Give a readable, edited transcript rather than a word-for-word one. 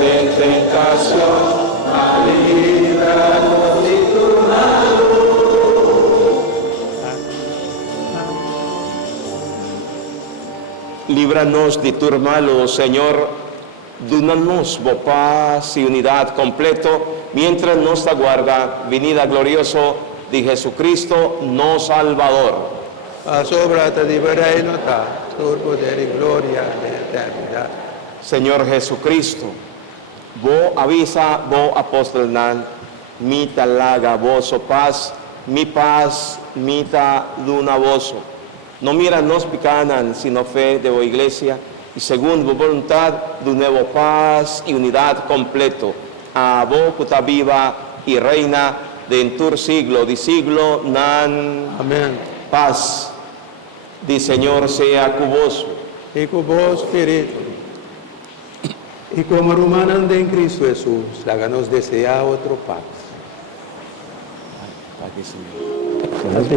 de tentación, líbranos de tu mal. Líbranos de tu malo, Señor. Dónanos paz y unidad completo, mientras nos aguarda venida glorioso de Jesucristo, no Salvador. Sobrata di reino ta, sul potere y gloria de eternidad. Señor Jesucristo, vos avisa, vos apóstol nan, mita laga voso paz, mita duna voso. No mira nos picanan, sino fe de vos iglesia, y según vos voluntad, de nuevo paz y unidad completo. A vos puta viva y reina de en tu siglo, de siglo nan. Amén. Paz, di Señor sea cuboso. Y con vos, Espíritu. Y como hermanos en Cristo Jesús, háganos desear otro paz. Paz, Señor.